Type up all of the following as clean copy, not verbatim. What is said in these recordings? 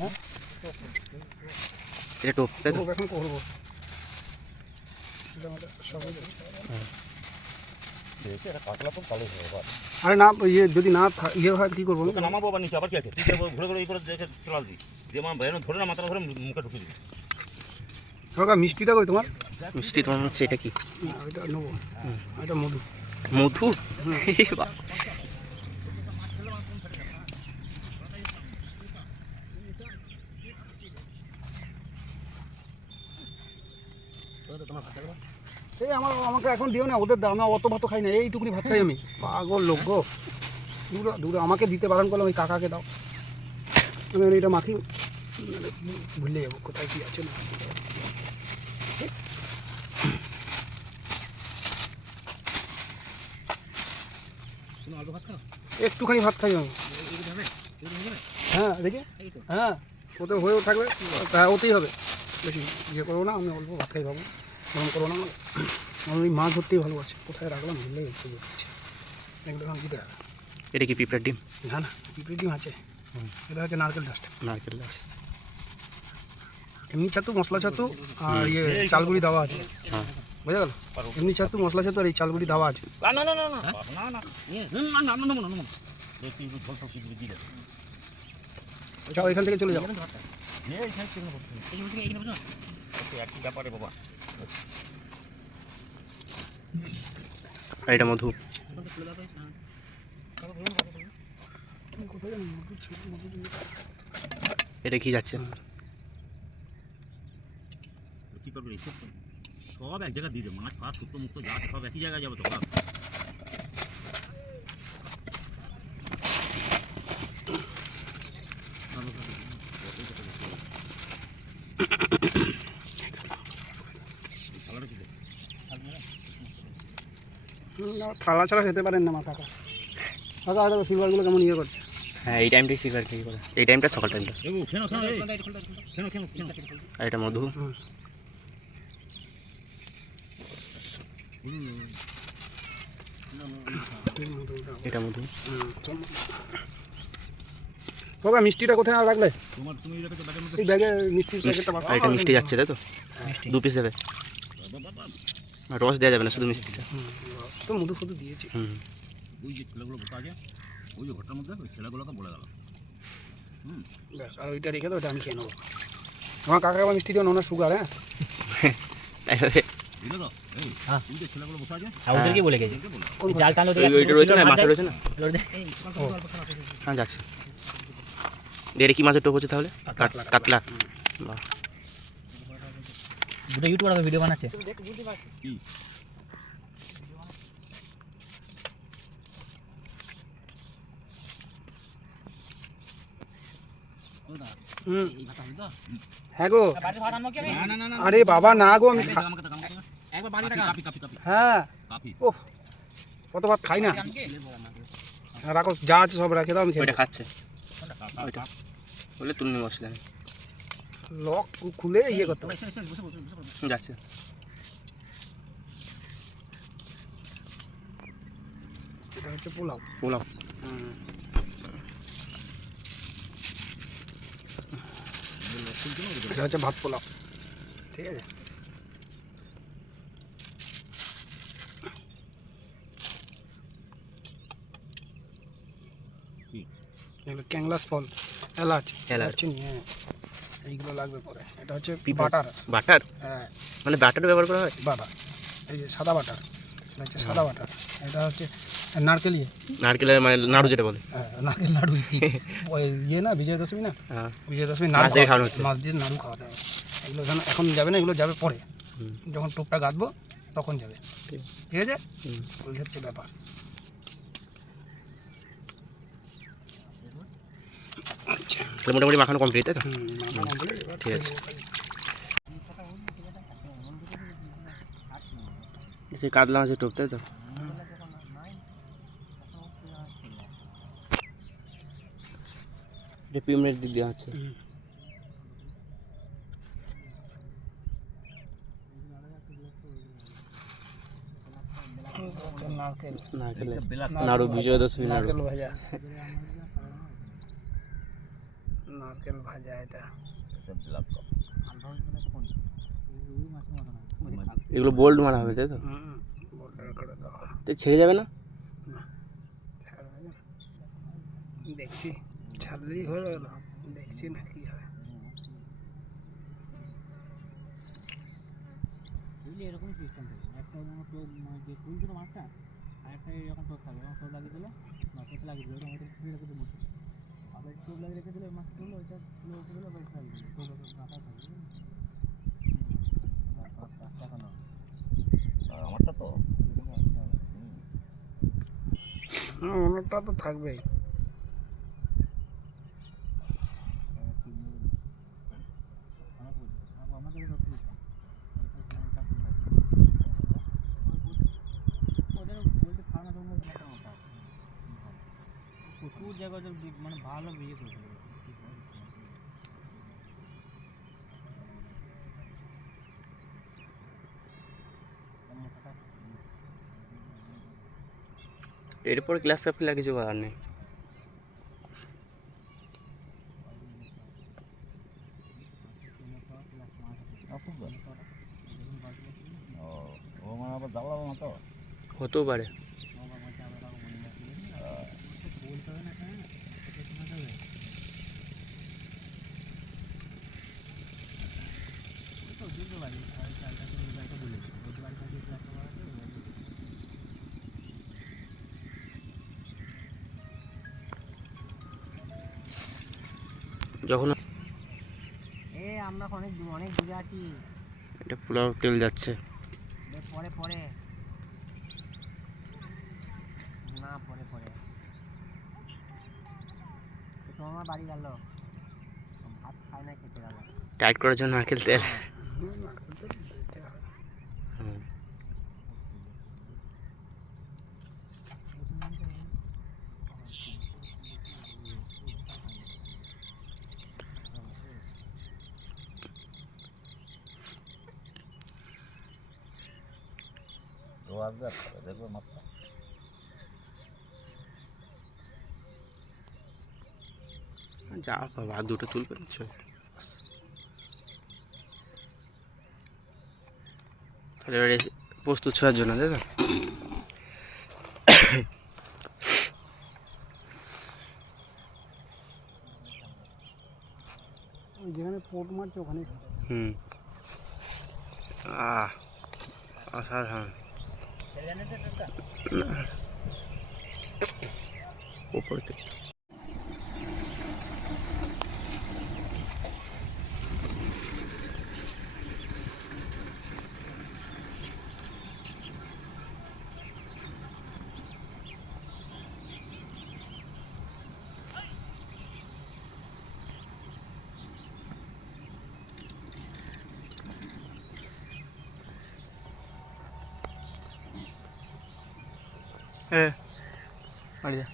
হ্যাঁ এটা টোপ তাই তো? এখন করবো আরে না ইয়ে যদি না ইয়ে হয় কি করবো নামাবো আবার নিচে আবার কি আছে ঘুরে ঘুরে এই করে দেখে চলাল দিই যে আমার ভয়ানো ধরে না মাথা ধরে মুখে ঢুকে দিবি কাকা মিষ্টিটা কই তোমার মিষ্টি তোমার হচ্ছে এটা কি? এটা নেবো এটা মধু মধু? এই আমাকে এখন দিও না ওদের দাম অত ভাত খাই না এইটুকুনি ভাত খাই আমি পাগল লোক গো দূরে দূরে আমাকে দিতে বারণ করলাম ওই কাকাকে দাও আমি এটা মাখি ভুলে যাবো কোথায় কি আছে না একটুখানি ভাত খাই আমি হ্যাঁ দেখি হ্যাঁ ওতে হয়েও থাকবে তা ওতেই হবে বেশি ইয়ে করবো না আমি অল্প ভাত খাই পাবো গরম করবো না আমি ওই মাছ ধরতেই ভালোবাসি কোথায় রাখলাম ভুলে গেছি এগুলো এখন দিতে হবে এটা কি পিঁপড়ার ডিম? না না পিঁপড়ি ডিম আছে এটা হচ্ছে নারকেল ডাস্ট নারকেল গাছ। এমনি ছাতু মশলা ছাতু আর ইয়ে চালগুড়ি দেওয়া আছে হ্যাঁ বোঝা গেল এমনি ছাতু মশলা ছাতু আর এই চালগুড়ি দেওয়া আছে যাও এখান থেকে চলে যাও ব্যাপারে বাবা আর এটা মধু। এটা কি যাচ্ছে? কি করবে সব এক জায়গায় দিয়ে দেবে মাছ ফাছ শুক্তো মুক্ত যা সব একই জায়গায় যাবে তো থালা ছাড়া খেতে পারেন না মা কাকা কাকা হয়তো সিলভারগুলো কেমন ইয়ে করছে হ্যাঁ এই টাইমটাই সিলভার খেয়ে করে এই টাইমটা সকাল টাইমটা। আর এটা মধু। এটা মধু। কাকা মিষ্টিটা কোথায় রাখলে এই ব্যাগে মিষ্টির প্যাকেটটা আর এটা মিষ্টি যাচ্ছে তাই তো? 2 পিস দেবে? রস দেওয়া যাবে না শুধু মিষ্টিটা? তো মধু ফধু দিয়েছি ওই যে ছেলেগুলো বসে আছে ওই যে ঘরটার মধ্যে ওই ছেলেগুলোকে বলে গেল ব্যাস আর ওইটা রেখে তো ওটা আমি খেয়ে নেবো আমার কাকা আবার মিষ্টি দিও না ওনার সুগার হ্যাঁ বুঝলে তো ওই যে ছেলেগুলো বসে আছে ওদেরকে বলে গেছে জাল টানলো ওইটা রয়েছে না মাছ রয়েছে না হ্যাঁ যাচ্ছে। এটা কি মাছের টোপ হচ্ছে তাহলে? কাতলা। বাহ দুটো ইউটিউবার ভিডিও বানাচ্ছে হ্যাঁ গো আরে বাবা না গো আমি হ্যাঁ ও কত ভাত খাই না রাখো যা আছে সব রেখে দাও আমি ওইটা খাচ্ছে ওইটা বলে তুলনি মশলা লক খুলে ইয়ে করতে যাচ্ছে। এটা হচ্ছে পোলাও পোলাও এটা হচ্ছে ভাত পোলাও ঠিক আছে এগুলো ক্যাংলাস ফল এলাচ চিনি হ্যাঁ এইগুলো লাগবে পরে এটা হচ্ছে বাটার বাটার হ্যাঁ মানে বাটার ব্যবহার করা হয়? বাটার এই যে সাদা বাটার এটা হচ্ছে সাদা বাটার এটা হচ্ছে নারকেল নারকেলের মানে নাড়ু যেটা বলে হ্যাঁ নারকেল নাড়ু ওই ইয়ে না বিজয়া দশমী না হ্যাঁ বিজয়া দশমী মাছ দিয়ে খাওয়ানো হচ্ছে। মাছ দিয়ে নাড়ু খাওয়াতে হবে এগুলো এখন যাবে না এগুলো যাবে পরে যখন টোপটা গাঁথবো তখন যাবে ঠিক আছে ওই হচ্ছে ব্যাপার তাহলে মোটামুটি মাখানো কমপ্লিট তাই তো? ঠিক আছে সেই কাতলা মাছের টোপ তাই তো? এটা পিমড়ের দিক দেওয়া হচ্ছে নারকেল নাড়ু বিজয়া দশমী নাড়ু ভাজা নারকেল ভাজা এটা। এগুলো বোল্ড মারা হবে তাই তো? বোল্ডার করে দেওয়া। তো ছেড়ে যাবে না? ছাড়বে না। দেখছি ছাড়লেই হয়ে গেল, দেখছি না কি হয়। বুঝলি এরকম সিস্টেম থাকে, একটা টোপ যে তুলছিল মাছটা আর একটা এরকম টোপ থাকে, এবং টোপ লাগিয়ে দিলে মাছটা লাগিয়ে দিলে ওটা ফিরে রেখে দিলে আবার টোপ লাগিয়ে রেখে দিলে মাছ তুললো ওইটা তুলে রেখে দিলে আবার লাগিয়ে দিলে টোপ মাথা থাকে আমারটা তো অনেকটা তো থাকবেই। আমাদের ওদের বলতে ফার্মে প্রচুর জায়গায় মানে ভালো বিয়ে করে এরপর গ্লাস কাপ ফেলে আর কিছু করার নেই। ও মানে আবার দাঁড়াবো না তো। হতেও পারে। যখন আমরা অনেক অনেক দূরে আছি, এটা পোলাও তেল যাচ্ছে। পরে পরে না পরে পরে তোমার বাড়ি গেল ভাত খায় না, খেতে গেল টাইট করার জন্য নারকেল তেল। হুম। তো আসবে দেখবে মাত্র যা বাবা আর দুটো তুলবেন তাহলে এবারে প্রস্তুত ছোঁয়ার জন্য তাই তো? যেখানে পোট মারছে ওখানে হুম। অসাধারণ। উপর থেকে বাড়ি যা।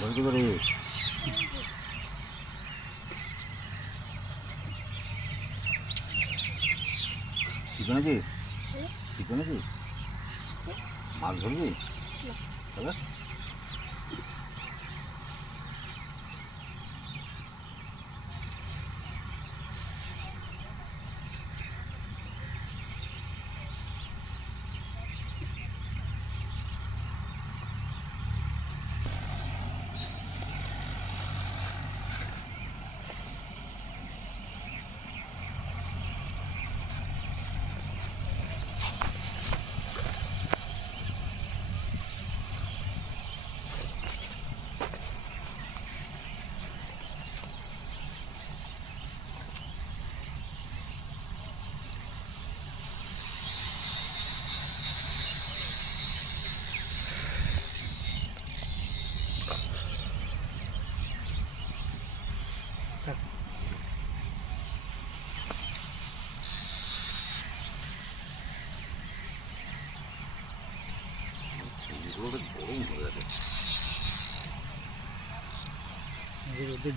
বলতে পারি শিখে নাকি শিখে নাকি মাছ ধরবি তবে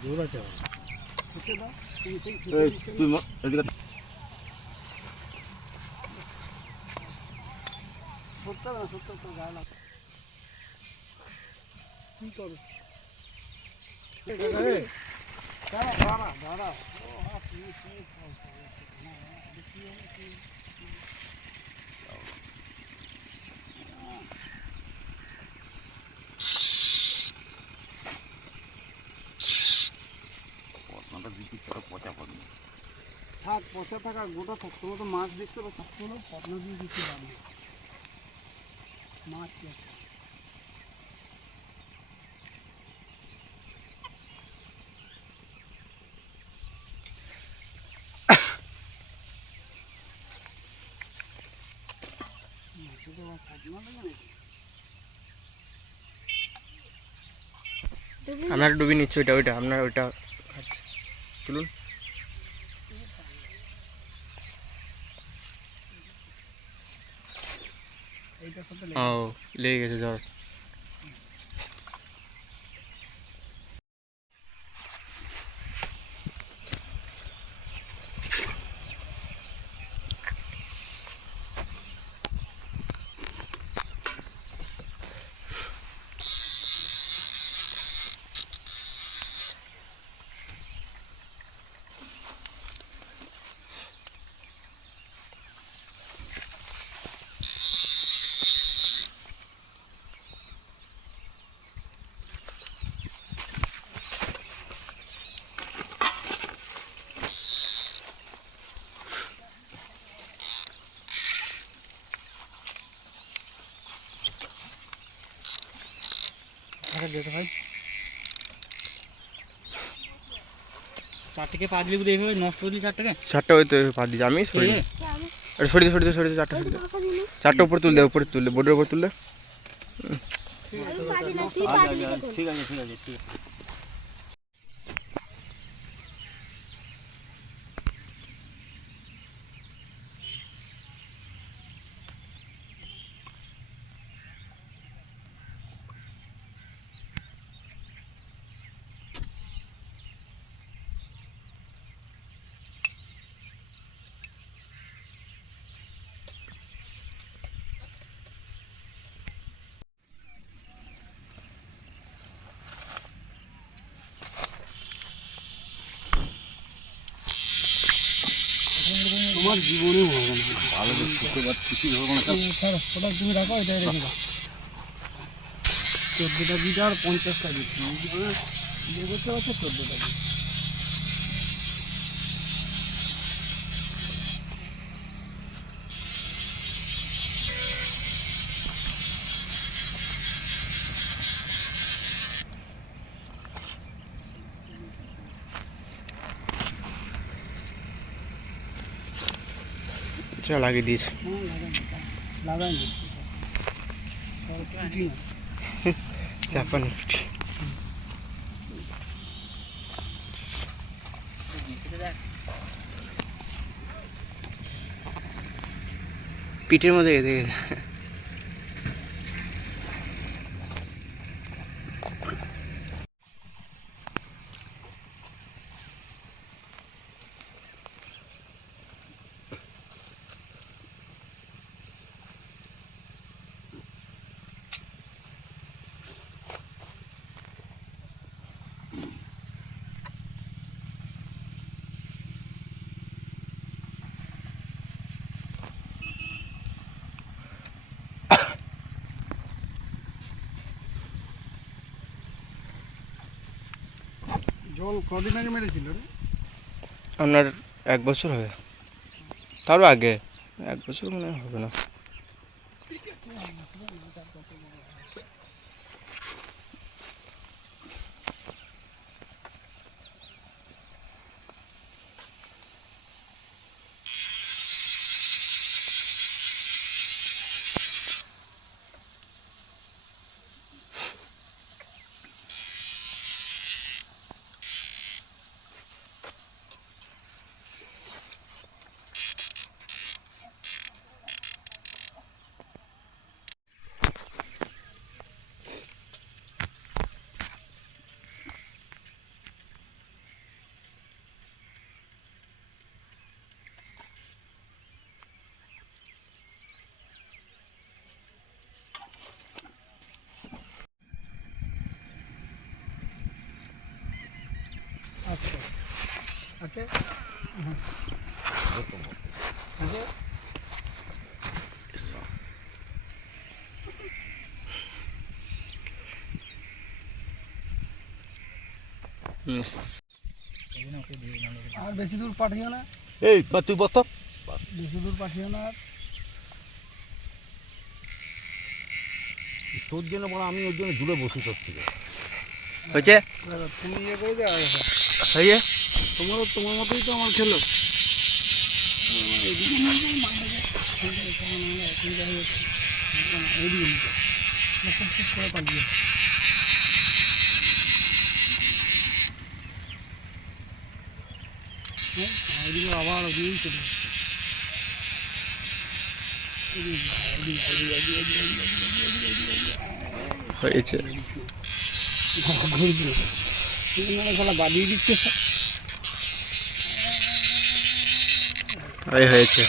জোর আছে হচ্ছে দাও তুমি সেই তুই এদিকে সত্তর তো গায়ে লাগ কি করবে দাঁড়া দাঁড়া দাঁড়া ও হাত নিয়ে পছন্দ দিচ্ছি তোরা পচা করবি থাক পচা থাক আর গোটা থাক তোমার তো মাছ দেখতে পাচ্ছ কোনো স্বপ্ন দিয়ে কিছু লাভ নেই মাছ কি আছে মাছে তো আর স্বপ্ন লাগে নাকি আমরা ডুবি নিচ্ছি ওইটা ওইটা আপনার ওইটা তুলুন এইটার সাথে ও লেগে গেছে জ্বর যেতে হয় চারটাকে পা দিলে বুঝে এইভাবে নষ্ট করে দিই চারটাকে চারটা ওই তো পা দিচ্ছি আমি সরি সরিয়ে সরিয়ে চারটা সরিয়ে চারটা উপরে তুললে বোর্ডের উপর তুললে ঠিক আছে ঠিক আছে ঠিক আছে তোমার জীবনেও হবে না ভালো শুক্রবার কিছু হবে না ওটা তুমি রাখো এটা রেখে দাও 14টা বিট আর 50টা বিট ইয়ে করতে পারছো 14টা বিট লাগিয়ে দিয়েছে লাগাই জাপানি পিঠের মধ্যে গেছে জল কদিন আগে মেরেছিল রে আপনার 1 বছর হবে তারও আগে 1 বছর মনে হয় হবে না আছে আছে আর বেশি দূর পাঠিও না, এই তুই বস তো। বেশি দূর পাঠিও না আর। তোর জন্য বড় আমি ওর জন্য দূরে বসি তোর থেকে। হয়েছে তুমি ইয়ে করে দেওয়া হয়েছে তোমার মতোই তো আমার খেলো। আবার হয়েছে বাদিয়ে দিচ্ছে। হয়েছে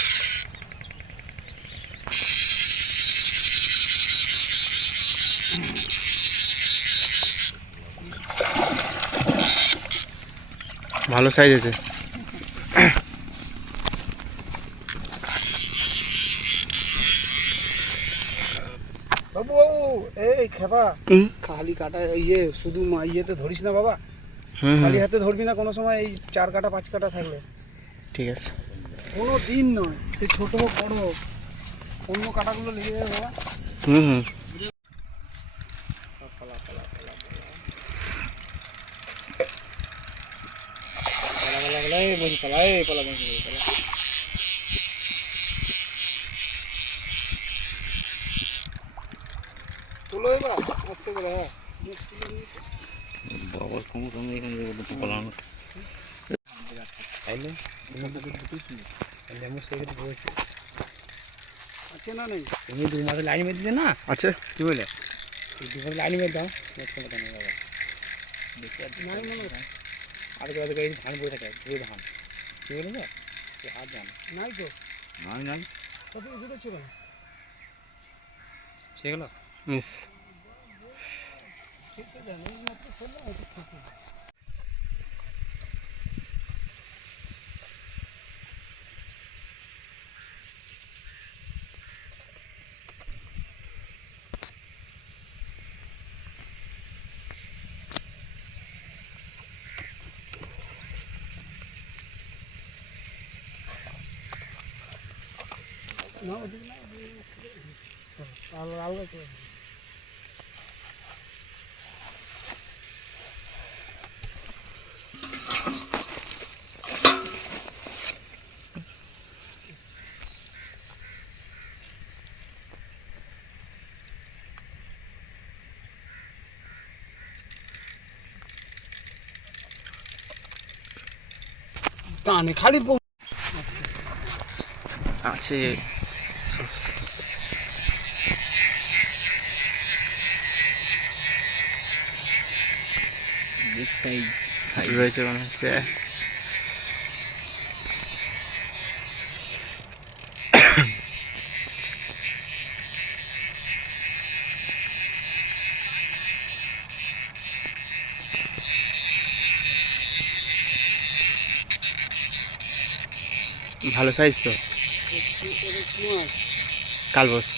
ভালো সাইজ আছে। বাবু এই খেপা খালি কাটা ইয়ে শুধু ইয়েতে ধরিস না বাবা, হুম খালি হাতে ধরবি না কোনো সময়। এই 4 কাটা 5 কাটা থাকলে ঠিক আছে। কোনো দিন নয়, সে ছোট হোক বড় হোক, অন্য কাটাগুলো লেগে যাবে বাবা। হুম হুম তুলো এবার আস্তে করে। হ্যাঁ বাবার খবর আমি এখানে পালানো আছে না নেই? তুমি 2 মাসে লাইন মেরে দিলে না, আছে কি বলে 2 মাসে লাইন মেরে দাও, নাই মনে হয়। আর ধান পড়ে থাকে, পুরো ধান, কি বলে না হাত ধান নাই তো, নাই নাই কত দূরে ছিল না সেগুলো মিস ঠিক আছে। জানি মাত্র করলে হয়তো ঠিক হবে। না ওদিকে না, আলগা করে। টানে খালি আছে রয়েছে মনে হচ্ছে। ভালো সাইজ তো কালবস।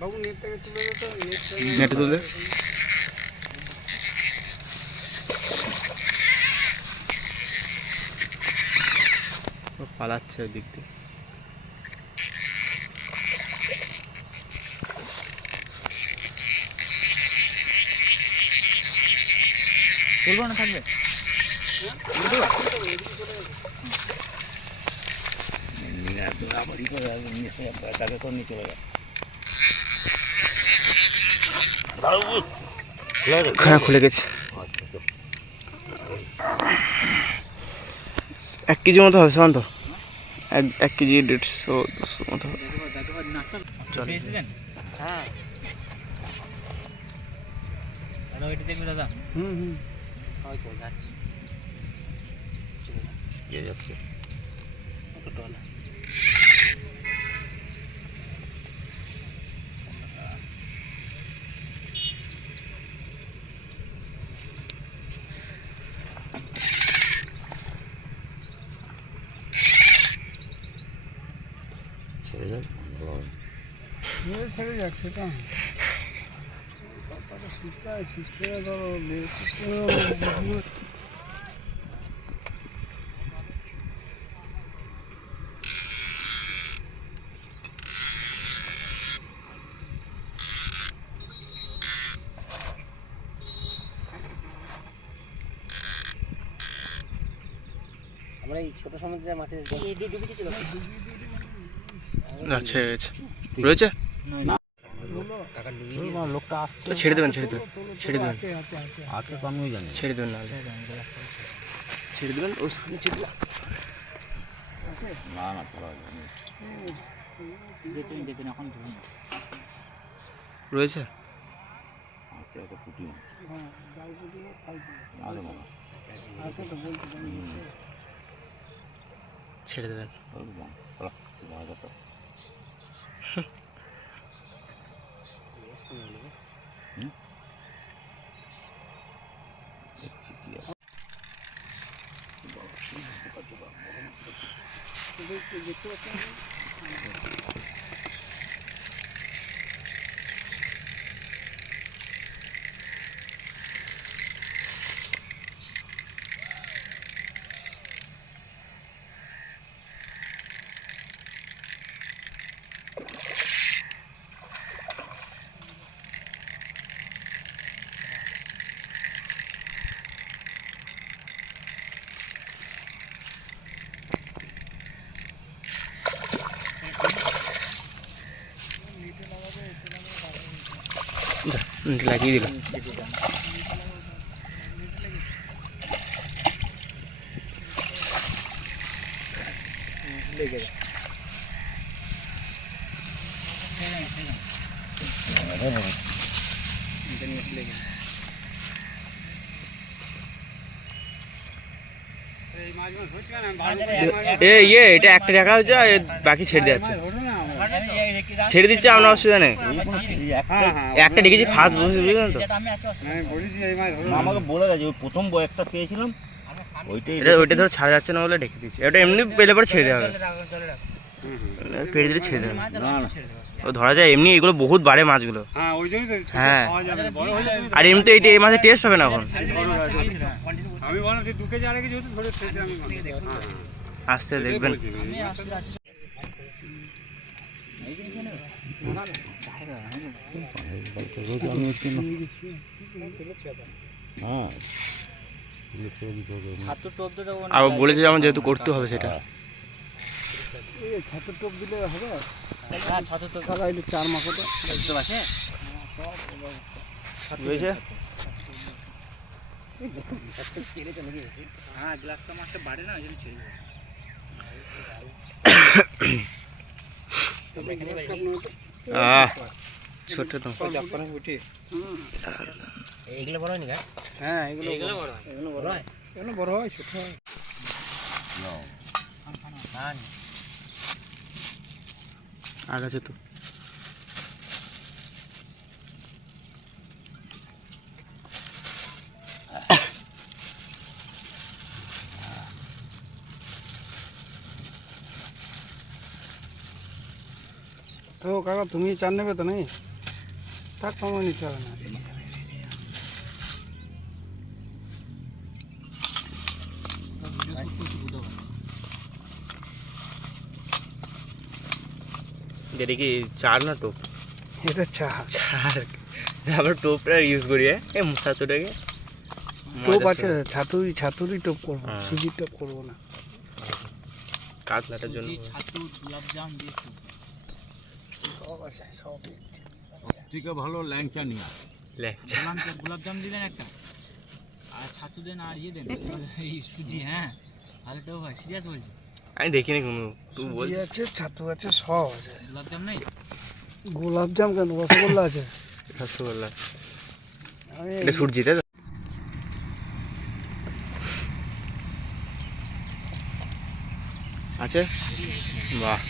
বাবু নেটটাকে তুলে দে তো, নেটে তুলে পালাচ্ছে ওই দিক দিয়ে। বলবো না থাকবে আবারই করে তাকে তো নিয়ে চলে যায়। হ্যাঁ খুলে গেছে। 1 কেজি মতো হবে শান্ত, 1 কেজি 150-200 মতো হবে। চল হ্যাঁ দাদা ওইটা দেখবে দাদা। হুম হয়তো যাচ্ছে কে যাচ্ছে ছোটওয়ালা ছেড়ে যাবে ছেড়ে যাক সেটা সিস্টেমে ধরো সিস্টেমে আমরা এই ছোট সমুদ্রে মাছের ডুবিতে ছিল আচ্ছা রয়েছে কাকা ডুবিয়ে লোকটা আসছে তো ছেড়ে দেবেন ছেড়ে দেবেন আজকে তো আমিও জানি ছেড়ে দেবেন নাহলে ছেড়ে দেবেন ওর সামনে ছেড়ে দেবেন না পড়া যাবে যেতেন এখন ধরুন রয়েছে আচ্ছা একটা পুঁটি মাছ আরে বাবা ছেড়ে দেবেন ভাজা তো লাগিয়ে দিলাম এটা একটা রাখা হচ্ছে আর বাকি ছেড়ে দেওয়া হচ্ছে ছেড়ে দিচ্ছে আমার অসুবিধা নেই একটা রেখেছি ফার্স্ট বসে বুঝলেন তো আমাকে বলে গেছে ওই প্রথম একটা পেয়েছিলাম ওইটাই ওইটা ধরো ছাড়া যাচ্ছে না বলে রেখে দিচ্ছি ওটা এমনি পেলে পরে ছেড়ে দেওয়া হবে পেড়ে দিলে ছেড়ে দেবে ও ধরা যায় এমনি এগুলো বহুত বাড়ে মাছগুলো হ্যাঁ আর এমনি তো এইটা এই মাছের টেস্ট হবে না এখন আমি বললাম যে 2 কেজি 2.5 কেজি হতো ধরে খেতে আমি আসতে দেখবেন হ্যাঁ আর বলেছে যেমন যেহেতু করতে হবে সেটা ছাতুর টোপ দিলে হবে হ্যাঁ ছাতু তো তাহলে এই 4 মাস হতো বুঝতে পারছে রয়েছে হ্যাঁ গ্লাসটা মাছটা বাড়ে না ওই জন্য ছেড়ে যাবে ছোট তো এইগুলো বড় হয়নি হ্যাঁ এগুলো বড় হয় এগুলো বড় হয় এগুলো বড় হয় ছোট হয় আগাছে তো তো কাকা তুমি চার নেবে তো নাকি থাক সময় নিতে হবে না যেটা কি চার না টোপ এটা চা চার আমরা টোপটা ইউজ করি এই ছাতুটাকে টোপ আছে ছাতুরই টোপ করবো সুজির টোপ করবো না কাতলাটার জন্য ছাতু গোলাপজাম দিয়ে সব আছে সব থেকে ভালো ল্যাংচা নিয়ে ল্যাংচা গোলাপজাম দিলেন একটা আর ছাতু দেন আর ইয়ে দেন এই সুজি হ্যাঁ ভালোটাও হয় সিরিয়াস বলছি আমি দেখিনি কোনো তুই বল সুজি আছে ছাতু আছে সব আছে গোলাপজাম নেই গোলাপজাম কেন রসগোল্লা আছে রসগোল্লা আমি এটা সূর্যি তাই তো আছে? বাহ,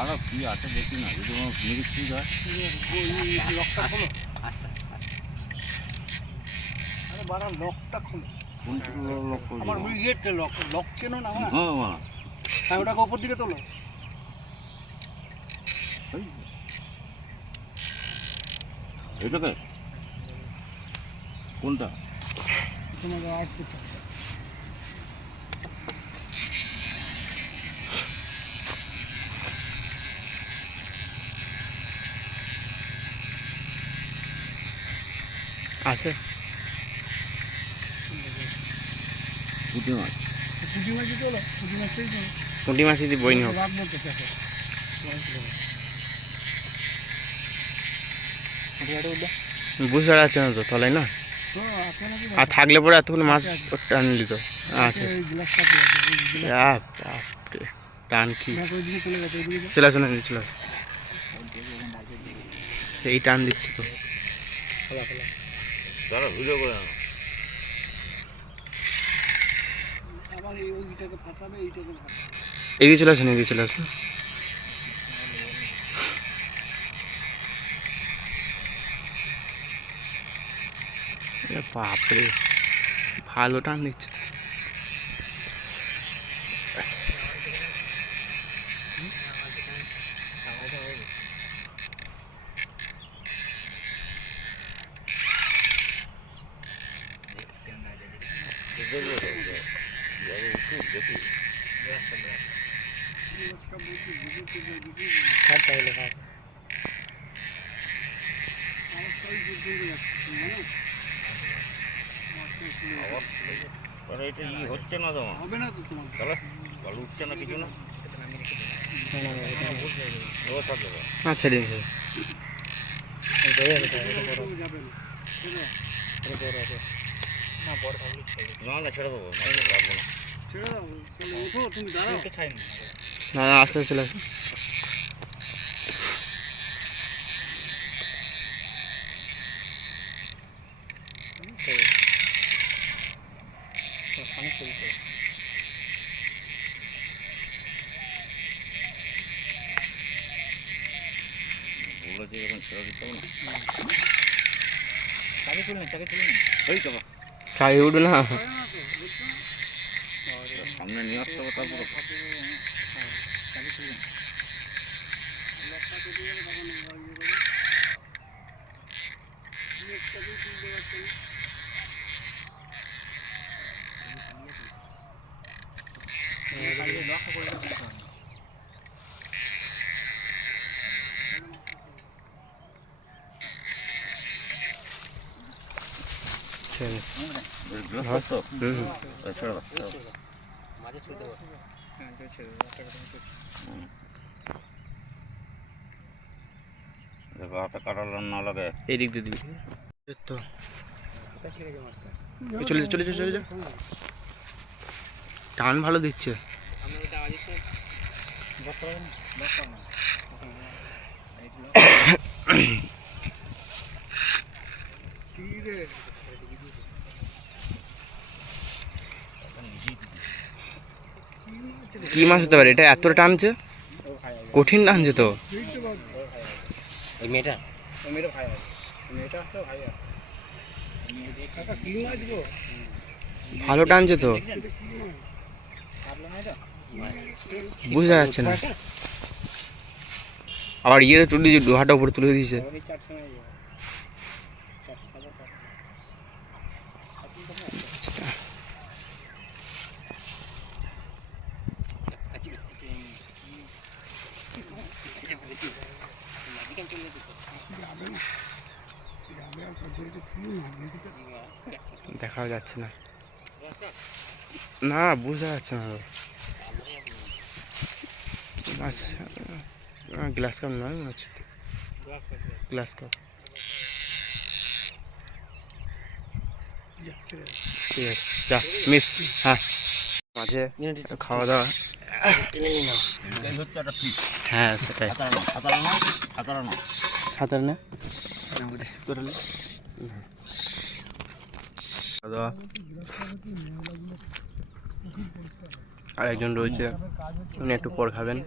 আরো কি আছে দেখি না, যদি কোনো নিরীক্ষিত হয়। লকটা খোলো। আরে বাড়া লকটা খোলো। কোনটা লক করবো? আমার ওই ইয়েতে লক, লক চেনো না আমার? হ্যাঁ মা, হ্যাঁ, ওটাকে ওপর দিকে তোলো। এটাকে কোনটা? তোমাকে আট করতে হবে। আছে পুঁটি মাছ। পুঁটি মাছই তোলো, পুঁটি মাছটাই তোলো। পুঁটি মাছ যদি বই হোক। রাত বলতে চাষে বুঝতে পারছে না তো তলায় না, তো আছে নাকি? আর থাকলে পরে এতক্ষণ মাছ টান নিত। আচ্ছা, এই গ্লাসটা দিয়ে আছে, এই গ্লাস। বাপরে, টান কি! দেখো ওইদিকে চলে গেছে, ওইদিকে। চলে আসো না, চলে আসো। এই টান দিচ্ছি তো। দাঁড়া ভিডিও করে না। আবার এই ওইটাকে ফাঁসাবে, এইটাকে ফাঁসাবে। এগিয়ে চলে আসুন, এগিয়ে চলে আসুন। বাপরে, ভালো টান দিচ্ছে। আরে এটা ই হচ্ছে না তোমার, হবে না তো তোমার। চলো ভালো উঠছে না কিছু না। ও থাকবে না। হ্যাঁ, ছেড়ে দিন। যাবে না। না না ছেড়ে দেবো, না রাখবো না। ছেড়ে দাও, তাহলে ওঠো, তুমি দাঁড়াও। না না, আস্তে আস্তে চলে আসুন। বলেছে যখন ছেড়ে দিতে হবে না। চাবি খুলুন, চাবি খুলুন। এই তো খাই উঠবে না। সামনে নিয়ে আসতে হবে, তারপরে চাবি খুলুন। ছেড়ে গ্লাস তো হুম হুম। ছেড়ে দাও, ছেড়ে দাও। মাঝে ছুটে দেবো। হ্যাঁ, ছেড়ে দেবো। দেখো হাতে কাটালাম না লাগে। এই দিক দিয়ে দিবি তো। কোথায় ছেড়ে গেছে মাছটা? চলে যা, চলে যা, চলে যা। টান ভালো দিচ্ছে। আমি এটা আজ এসে বস করুন, বস করুন। কি রে? কি মাছ হতে পারে এটা? এত টানছে, কঠিন টানছে তো। বুঝতে পারছো? ওই মেয়েটা? ওই মেয়েটা ভাই আছে, মেয়েটা আছে, ভাই আছে। কাকা কি মাছ গো? ভালো টানছে তো, ভাবলাম না এটা? বুঝতে যাচ্ছে না। আবার ইয়ে তুলে দিয়েছে, ডোহাটা উপরে তুলে দিয়েছে। ওই চার সময় যাবে। চার খাবার চার। দেখাও যাচ্ছে না, না বুঝতে যাচ্ছে না। আচ্ছা, গ্লাস কাপ নয় মনে হচ্ছে, গ্লাস কাপ। ঠিক আছে, যা মিস। হ্যাঁ, মাঝে খাওয়া দাওয়া। এই হচ্ছে একটা ফিস। হ্যাঁ সেটাই। সাঁতারানো, সাঁতারানো, সাঁতারানো। সাঁতার না তোরা নে। খাওয়া দাওয়া। আর একজন রয়েছে, উনি একটু পর খাবেন।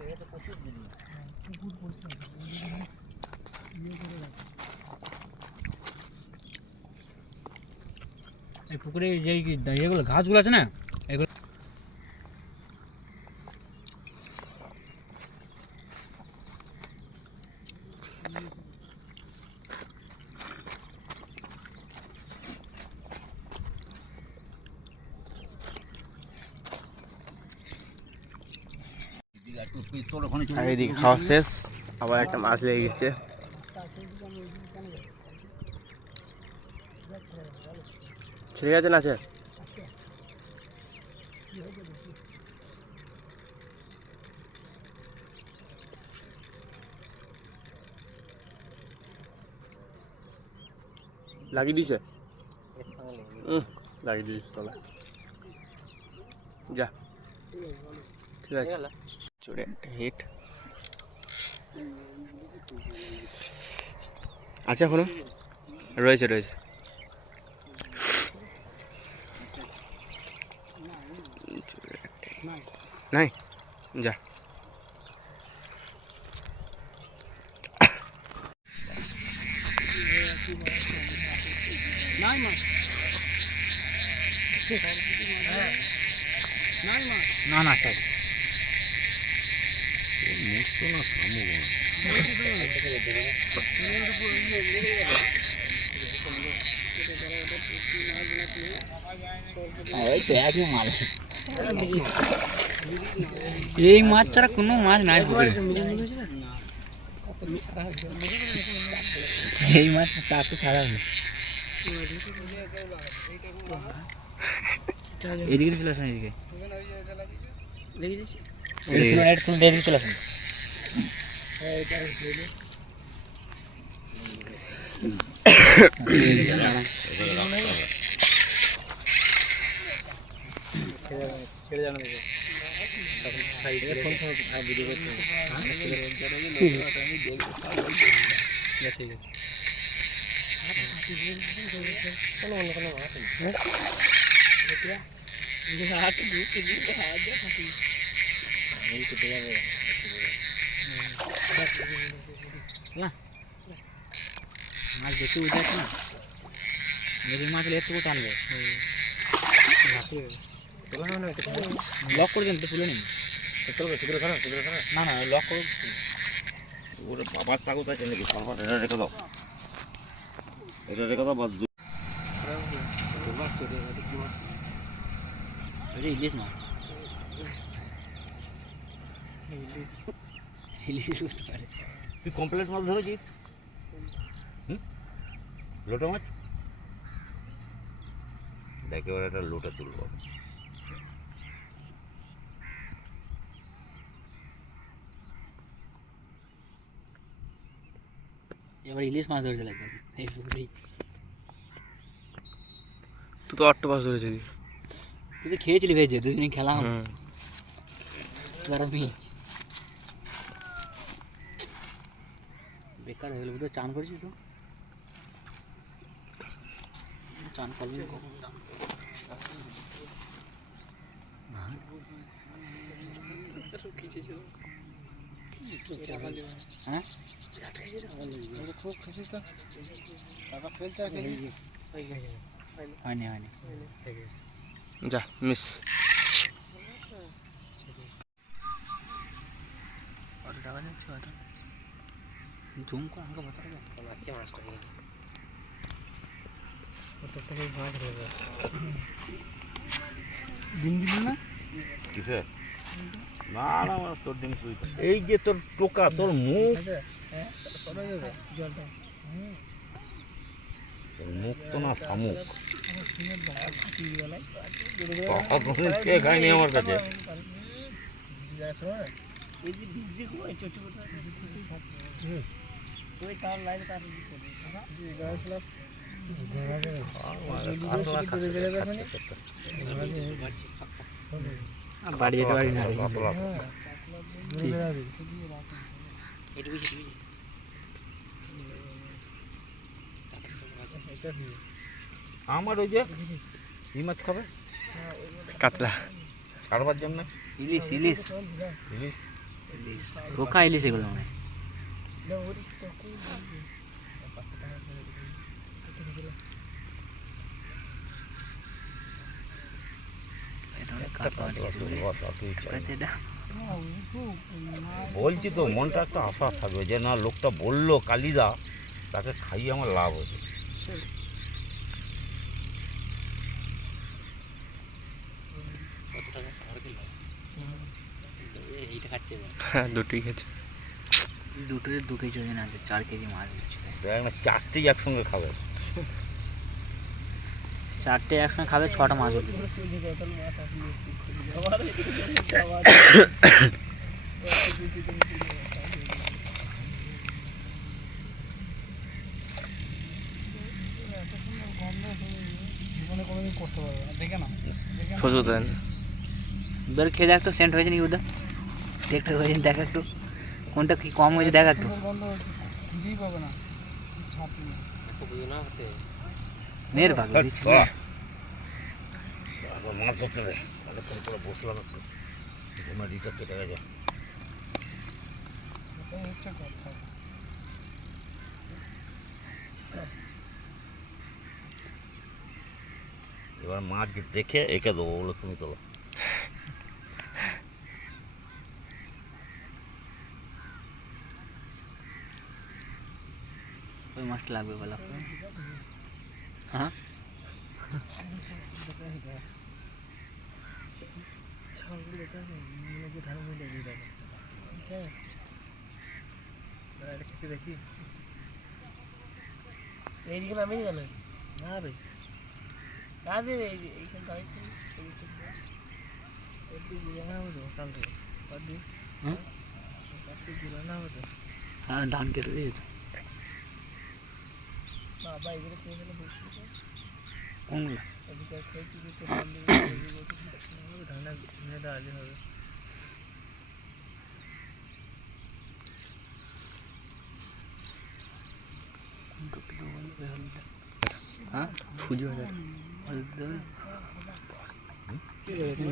এই পুকুরে যে এগুলো ঘাসগুলো আছে না, এগুলো আর এদিকে খাওয়া শেষ, আবার একটা মাছ লেগে গেছে। ঠিক আছে না আছে? লাগিয়ে দিয়েছে, লাগিয়ে দিয়েছে তলা। যা, ঠিক আছে। চড়ে হিট আছে এখনো, রয়েছে রয়েছে। নাই, যা। না না চাই এই মাছ ছাড়া কোনো মাছ নাই পুকুরে। এই মাছ চারটে ছাড়া হলো, এদিকে চলে আসুন, এদিকে চলে আসুন। ছেড়ে জানা দেবে মাছ দেখে উঠে আছে না, নদীর মাছ একটু টানবে, লক করে দেন তো, তুলে নিন। না না লক করে বাবার কাগজ আছে নাকি? এটা রেখে দাও, এটা রেখে দাও। ইলিশ মাছ, ইলিশ করতে পারে। তুই কমপ্লেট মাছ ধরেছিস? লোটা মাছ দেখে ওরা একটা লোটা তুলবো। এবার ইলিশ মাছ ধরছে লাগবে এই পুকুরেই। তুই তো অক্টোপাস ধরেছিস, তুই তো খেয়েছিলি, ভেজে দুদিন খেলাম। আমি বেকার হয়ে গেল, চান করেছিস তো, চান করবি হ্যাঁ হয়নি হয়নি যা মিস। জুম করে আমাকে বাতা হবে দিন দিল না কিসে? না না তোর দিন এই যে তোর টোকা, তোর মুখ, তোর মুখ তো না শামুক, খায়নি আমার কাছে। বাড়ি যেতে পারি না, আমার ওই যে এই মাছ খাবে, কাতলা ছাড়বার জন্য। ইলিশ ইলিশ ইলিশ ইলিশ পোকা ইলিশ এগুলো মনে হয়। এটা অনেক কাঁচা আছে এটা। বলছি তো মনটা একটা আশা থাকবে যে না লোকটা বললো কালিদা, তাকে খাইয়ে আমার লাভ হয়েছে। এইটা খাচ্ছে হ্যাঁ দুটোই খেয়েছে। দুটো 2 কেজি ওজন আছে, 4 কেজি মাছ দিচ্ছে। দেখ না, চারটেই একসঙ্গে খাবে। 4টে একসঙ্গে খাবে, 6টা মাছ উঠবে। জীবনে কোনোদিন করতে পারবে না, দেখে না সোজো তাই না? বের খেয়ে দেখ তো সেন্ট হয়েছে নাকি ওটা, দেখতে হয়েছে দেখ একটু, কোনটা কি কম হয়েছে দেখ একটু। গন্ধ খুঁজেই পাবে না, ছাপি নের ভাগ দিচ্ছি। মাছ ধরতে দে, অনেকক্ষণ করে বসলাম একটু, ঘুমের রিটা কেটে গেছে। সেটাই হচ্ছে কথা। এবার মাছ দেখে এঁকে দেবো, বলো তুমি তোলো। ওই মাছটা লাগবে বলা। হ্যাঁ দেখি এইদিকে নামিয়ে গেল না রে, কাজে এইখানটা হ্যাঁ ধান কেটে দিয়েছে। বাবা এগুলো খেয়ে গেলে বলছি কোনগুলো? এদিকে খেয়েছি ধানা মেয়েটা আগে হবে। হ্যাঁ সুজি ভাজা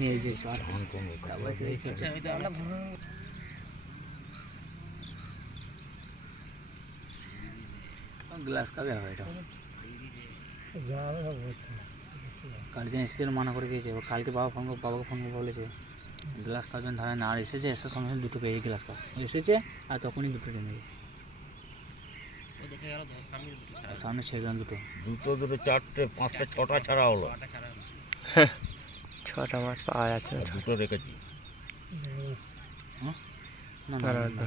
নিয়ে যে চার গ্লাস খাবে হবে এটা। গার্জেন এসেছিল, মানা করে দিয়েছে। এবার কালকে বাবাকে ফোন করে বলেছে গ্লাস খাবেন, ধরেন না, আর এসেছে, এসার সঙ্গে সঙ্গে দুটো পেয়ে গ্লাস খাওয়া এসেছে, আর তখনই দুটো নেমে গেছে। সামনে ছেড়ে দেন দুটো, দুটো চারটে পাঁচটা ছটা ছাড়া হলো, 6টা মাছ পাওয়া যাচ্ছে না। দুটো রেখেছি। না না না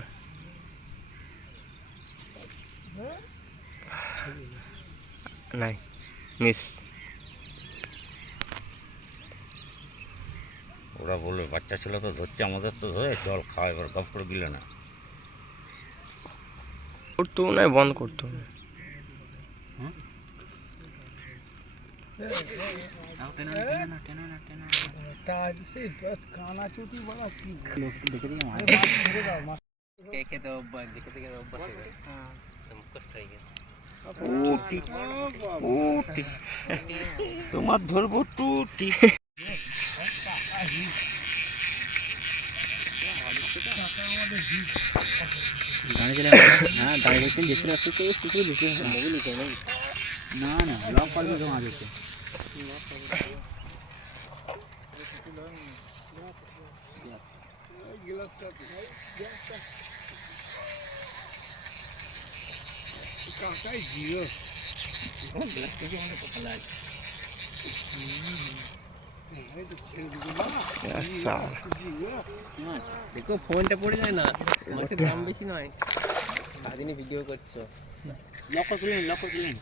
নাই মিস। ওরা বলবে বাচ্চা ছিল তো ধরছে, আমাদের তো ধরে জল খাওয়া, এবার গপ করে গিলে না। করতো না, বন্ধ করতো। কানাচুটি বলা কি দেখে দিয়ে মাছ ছেড়ে দাও, মাছ খেতে অভ্যাস, দেখে দেখে অভ্যাস হয়ে গেছে, মুখস্থ হয়ে গেছে। তোমার ধরবো টুটি। দাঁড়িয়ে গেলে হ্যাঁ দাঁড়িয়ে দেখছেন, যেতে আসতে তো পুকুরে দেখতে না না লক করবে তো মাছ হচ্ছে। কাকাই জিও দেখো ফোনটা পড়ে যায় না, মাছের দাম বেশি নয়, সারাদিনই ভিডিও করছো। লক্ষ্য তুলেন